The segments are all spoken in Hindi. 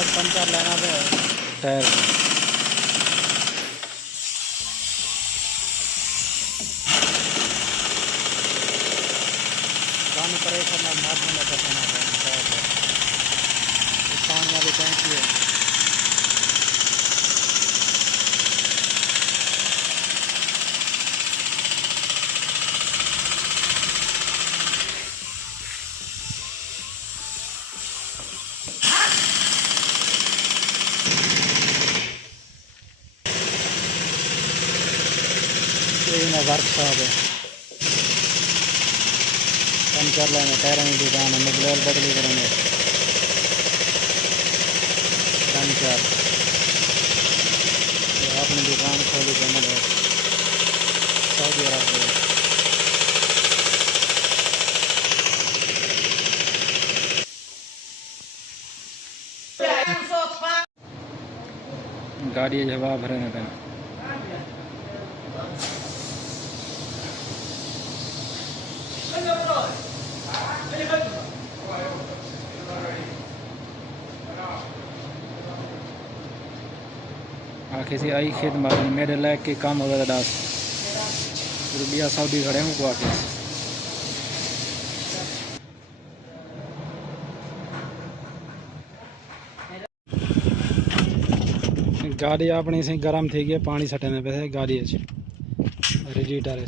बाद पंचर लेना पे टायर पानी परेशान मारने में पसंद आता है पानी वाली टैंकी है। वर्कशॉप है, पंचर लेने टायरों की दुकान है, मोबिल बदली करेंगे पंचर। अपनी दुकान खोली जमल है सऊदी अरब में। गाड़ी जवाब भरे पे आखिर से आई खेत मारनी मेरे लायक के काम होगा दास रुपया सऊदी खड़े हूँ को आके गाड़ी अपनी से गर्म थी गई पानी सटने पे गाड़ी रेडिएटर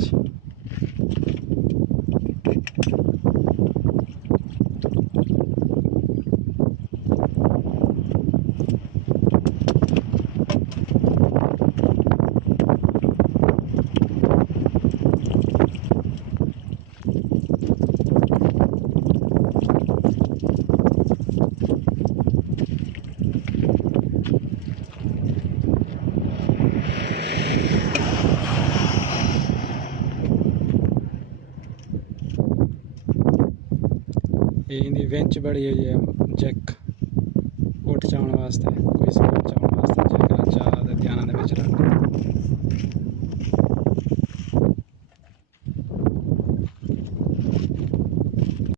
इनकी बेंच बड़ी हुई है जैक उठ जाने वास्ते कोई सामान चाने वास्ते जैक अच्छा ध्यान रख।